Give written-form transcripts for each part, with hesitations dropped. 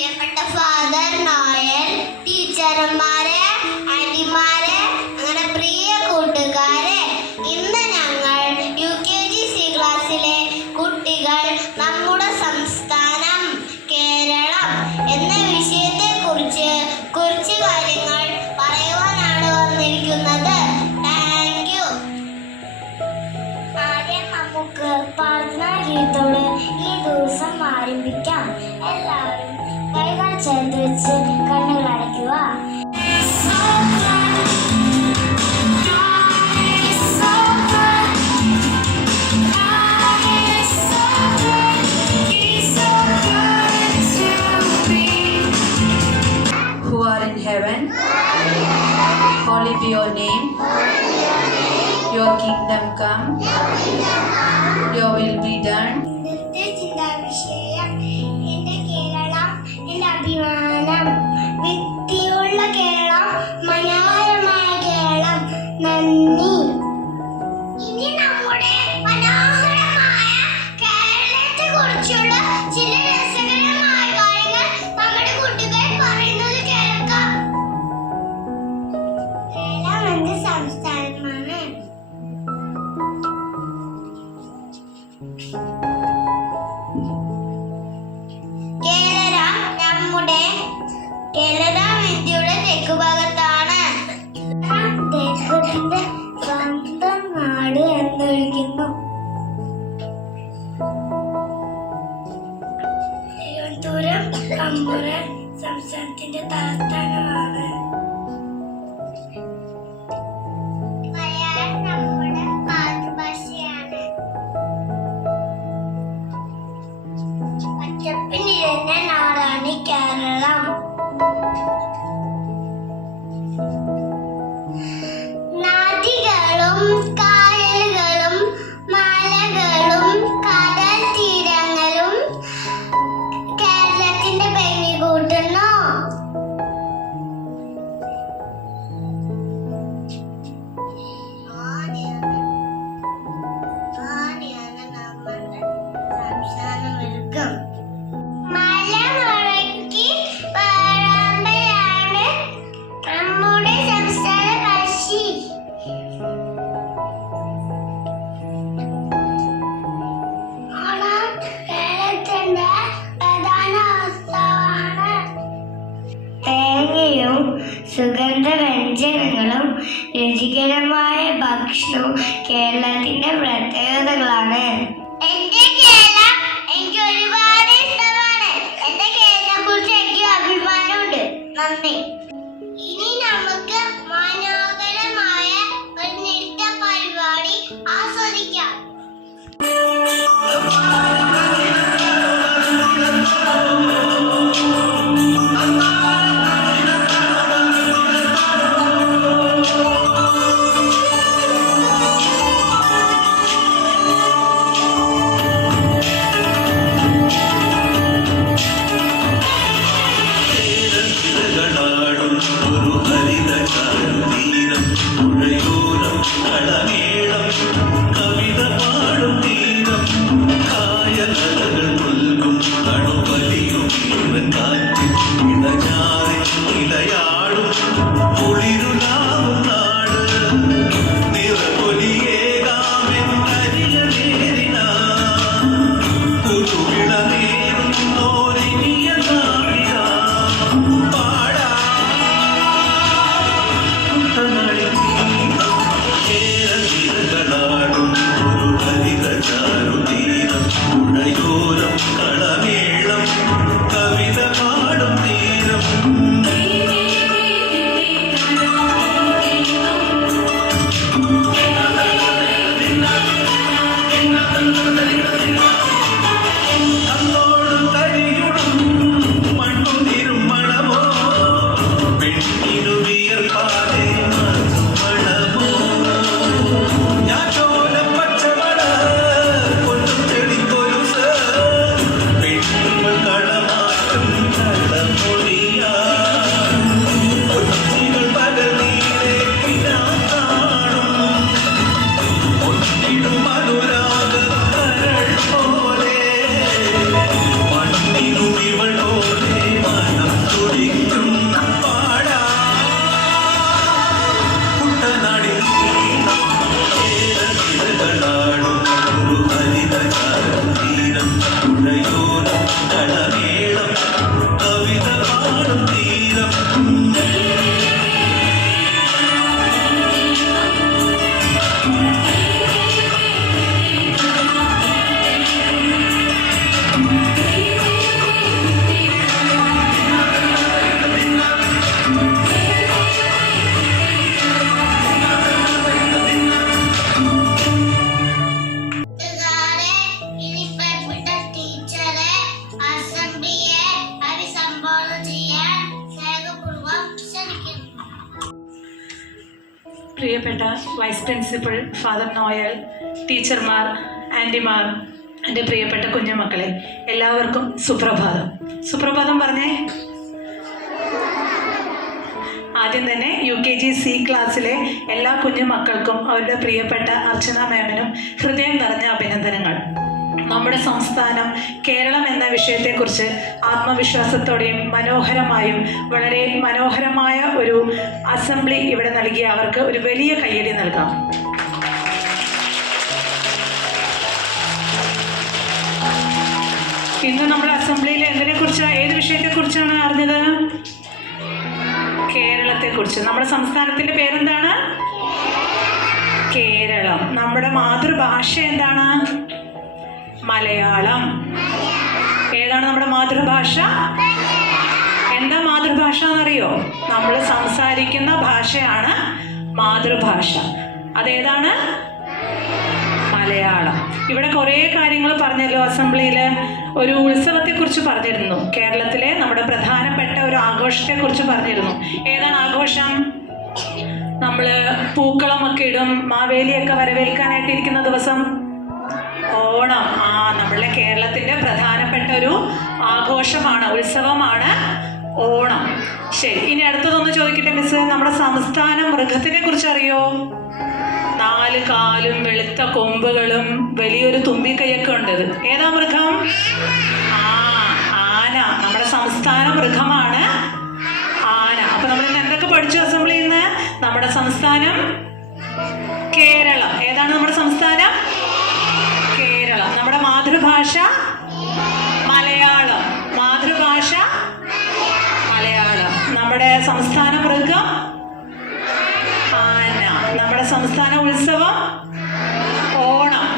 പ്രിയപ്പെട്ട father Noel, ടീച്ചർമാരെ, ആന്റിമാരെ, അങ്ങനെ പ്രിയ കൂട്ടുകാരെ, ഇന്ന് ഞങ്ങൾ UKGC ക്ലാസ്സിലെ കുട്ടികൾ നമ്മുടെ സംസ്ഥാനം കേരളം എന്ന വിഷയത്തെക്കുറിച്ച് കുറച്ച് കാര്യങ്ങൾ പറയുവാനാണ് വന്നിരിക്കുന്നത്. Thank you. ആദ്യം നമുക്ക് പ്രാർത്ഥനാ ഗീതത്തോടെ ഈ ദിവസം ആരംഭിക്കാം. എല്ലാവരും കൈകൾ ചേർത്ത് വെച്ച് കണ്ണുകൾ അടയ്ക്കുക. Who are in heaven, holy be your name. Your kingdom come, your will be done. ഇന്നത്തെ ചിന്താവിഷയം എൻ്റെ കേരളം, എൻ്റെ അഭിമാനം. വ്യക്തിയുള്ള കേരളം, മനോഹരമായ കേരളം. നന്ദി. ഇനി നമ്മുടെ മനോഹരമായ കേരളത്തെ കുറിച്ചുള്ള ചില രസകരമായ കാര്യങ്ങൾ നമ്മുടെ കുട്ടികൾ പറയുന്നത് കേൾക്കാം. കേരളം എന്റെ സംസ്ഥാനമാണ്. കേരളം ഇന്ത്യയുടെ തെക്കുഭാഗത്താണ്. ദൈവത്തിന്റെ സ്വന്തം നാട് എന്ന് വിളിക്കുന്നു. തിരുവനന്തപുരം കമ്പുറൻ സംസ്ഥാനത്തിന്റെ തലസ്ഥാനമാണ്. മലയാളം നമ്മുടെ മാതൃഭാഷയാണ്. പച്ചപ്പിൻ നിറഞ്ഞ നാടാണ് കേരളം. നദികളും കായലുകളും മലകളും കടൽ തീരങ്ങളും കേരളത്തിന്റെ ഭംഗി കൂട്ടുന്നു. നമ്മുടെ സംസ്ഥാനം ഒരുക്കും. മലമുഴക്കി പാറാമ്പലാണ് നമ്മുടെ സംസ്ഥാന പക്ഷി. ഓണം കേരളത്തിന്റെ പ്രധാന ഉത്സവമാണ്. തേങ്ങയും സുഗന്ധവ്യഞ്ജനങ്ങളും രുചികരമായ ഭക്ഷണവും കേരളത്തിന്റെ പ്രത്യേകതകളാണ്. എന്റെ കേരളം എനിക്ക് ഒരുപാട് ഇഷ്ടമാണ്. എന്റെ കേരളത്തെ കുറിച്ച് എനിക്ക് അഭിമാനമുണ്ട്. നന്ദി. ഇനി നമുക്ക് മനോഹരമായ ഒരു നൃത്ത പരിപാടി ആസ്വദിക്കാം. പ്രിയപ്പെട്ട വൈസ് പ്രിൻസിപ്പൽ ഫാദർ നോയൽ, ടീച്ചർമാർ, ആൻറ്റിമാർ, എൻ്റെ പ്രിയപ്പെട്ട കുഞ്ഞുമക്കളെ, എല്ലാവർക്കും സുപ്രഭാതം. സുപ്രഭാതം പറഞ്ഞേ. ആദ്യം തന്നെ UKG-C ക്ലാസ്സിലെ എല്ലാ കുഞ്ഞുമക്കൾക്കും അവരുടെ പ്രിയപ്പെട്ട അർച്ചന മാമിനും ഹൃദയം നിറഞ്ഞ അഭിനന്ദനങ്ങൾ. നമ്മുടെ സംസ്ഥാനം കേരളം എന്ന വിഷയത്തെക്കുറിച്ച് ആത്മവിശ്വാസത്തോടെയും മനോഹരമായും വളരെ മനോഹരമായ ഒരു അസംബ്ലി ഇവിടെ നൽകിയ അവർക്ക് ഒരു വലിയ കയ്യടി നൽകാം. ഇന്ന് നമ്മുടെ അസംബ്ലിയിൽ എന്തിനെക്കുറിച്ചാണ്, ഏത് വിഷയത്തെക്കുറിച്ചാണ് അറിഞ്ഞത്? കേരളത്തെക്കുറിച്ച്. നമ്മുടെ സംസ്ഥാനത്തിൻ്റെ പേരെന്താണ്? കേരളം. നമ്മുടെ മാതൃഭാഷ എന്താണ്? മലയാളം. ഏതാണ് നമ്മുടെ മാതൃഭാഷ? എന്താ മാതൃഭാഷ എന്നറിയോ? നമ്മൾ സംസാരിക്കുന്ന ഭാഷയാണ് മാതൃഭാഷ. അതേതാണ്? മലയാളം. ഇവിടെ കുറേ കാര്യങ്ങൾ പറഞ്ഞല്ലോ. അസംബ്ലിയിൽ ഒരു ഉത്സവത്തെക്കുറിച്ച് പറഞ്ഞിരുന്നു. കേരളത്തിലെ നമ്മുടെ പ്രധാനപ്പെട്ട ഒരു ആഘോഷത്തെക്കുറിച്ച് പറഞ്ഞിരുന്നു. ഏതാണ് ആഘോഷം? നമ്മൾ പൂക്കളമൊക്കെ ഇടും, മാവേലിയൊക്കെ വരവേൽക്കാനായിട്ടിരിക്കുന്ന ദിവസം ഓണം. നമ്മളുടെ കേരളത്തിൻ്റെ പ്രധാനപ്പെട്ട ഒരു ആഘോഷമാണ്, ഉത്സവമാണ് ഓണം. ശരി, ഇനി അടുത്തതൊന്ന് ചോദിക്കട്ടെ മിസ്, നമ്മുടെ സംസ്ഥാന മൃഗത്തിനെ കുറിച്ച് അറിയോ? 4 കാലും വെളുത്ത കൊമ്പുകളും വലിയൊരു തുമ്പിക്കൈയൊക്കെ ഉണ്ട്. ഏതാ മൃഗം? ആന. നമ്മുടെ സംസ്ഥാന മൃഗമാണ് ആന. അപ്പൊ നമ്മൾ ഇന്ന് എന്തൊക്കെ പഠിച്ചു അസംബ്ലിയിൽ നിന്ന്? നമ്മുടെ സംസ്ഥാനം കേരളം. ഏതാണ് നമ്മുടെ സംസ്ഥാനം? കേരളം. നമ്മുടെ മാതൃഭാഷ മലയാളം. മാതൃഭാഷ മലയാളം. നമ്മുടെ സംസ്ഥാന മൃഗം ആന. നമ്മുടെ സംസ്ഥാന ഉത്സവം ഓണം.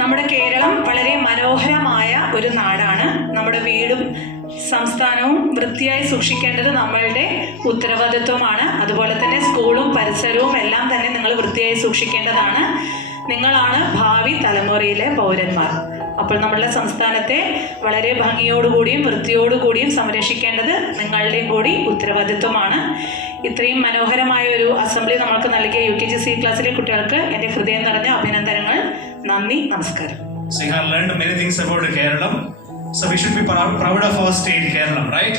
നമ്മുടെ കേരളം വളരെ മനോഹരമായ ഒരു നാടാണ്. നമ്മുടെ വീടും സംസ്ഥാനവും വൃത്തിയായി സൂക്ഷിക്കേണ്ടത് നമ്മളുടെ ഉത്തരവാദിത്വമാണ്. അതുപോലെ തന്നെ സ്കൂളും പരിസരവും എല്ലാം തന്നെ നിങ്ങൾ വൃത്തിയായി സൂക്ഷിക്കേണ്ടതാണ്. നിങ്ങളാണ് ഭാവി തലമുറയിലെ പൗരന്മാർ. അപ്പോൾ നമ്മളുടെ സംസ്ഥാനത്തെ വളരെ ഭംഗിയോടുകൂടിയും വൃത്തിയോടുകൂടിയും സംരക്ഷിക്കേണ്ടത് നിങ്ങളുടെയും കൂടി ഉത്തരവാദിത്വമാണ്. ഇത്രയും മനോഹരമായ ഒരു അസംബ്ലി നമ്മൾക്ക് നൽകിയ UKG-C ക്ലാസ്സിലെ കുട്ടികൾക്ക് എൻ്റെ ഹൃദയം നിറഞ്ഞ അഭിനന്ദനങ്ങൾ. നന്ദി, നമസ്കാരം. So you have learned many things about Kerala. So we should be proud of our state, Kerala, right?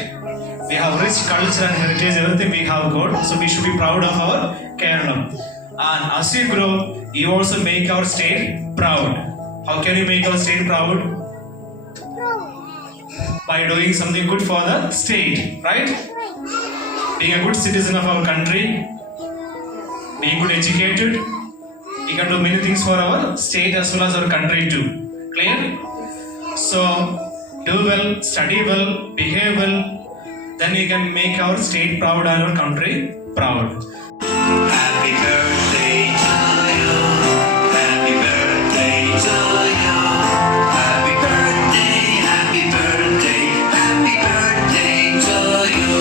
We have rich culture and heritage, everything we have got. So we should be proud of our Kerala. And as you grow, you also make our state proud. How can you make our state proud? By doing something good for the state, right? Being a good citizen of our country, being good educated, you can do many things for our state as well as our country too. Clear? So do well, study well, behave well, then you can make our state proud and our country proud. Happy birthday to you. Happy birthday to you. Happy birthday, happy birthday, happy birthday to you.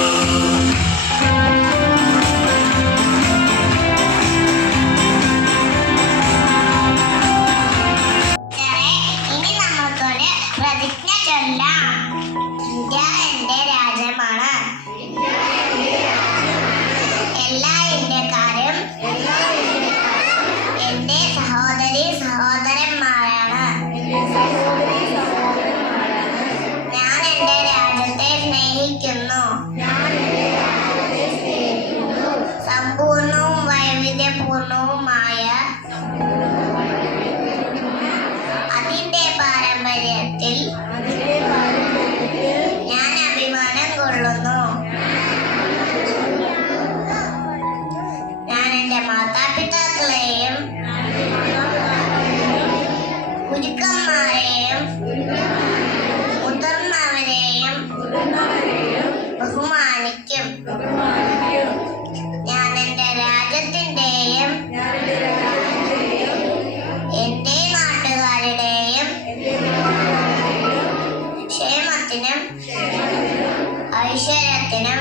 ഇനി നമുക്കൊരു പ്രതിജ്ഞ ചൊല്ലാം. India എൻ്റെ രാജ്യമാണ്. എല്ലാ ഇന്ത്യക്കാരും എൻ്റെ സഹോദരി സഹോദരന്മാരാണ്. ഞാൻ എൻ്റെ രാജ്യത്തെ സ്നേഹിക്കുന്നു. സമ്പൂർണവും വൈവിധ്യപൂർണവുമായ അതിന്റെ പാരമ്പര്യത്തിൽ ഞാൻ അഭിമാനം കൊള്ളുന്നു. ഞാൻ എൻ്റെ മാതാപിതാക്കളെയും ഗുരുക്കന്മാരെയും മുതിർന്നവരെയും ബഹുമാനിക്കും. ഞാൻ എൻ്റെ രാജ്യത്തിൻ്റെയും എൻ്റെ നാട്ടുകാരുടെയും ക്ഷേമത്തിനും ഐശ്വര്യത്തിനും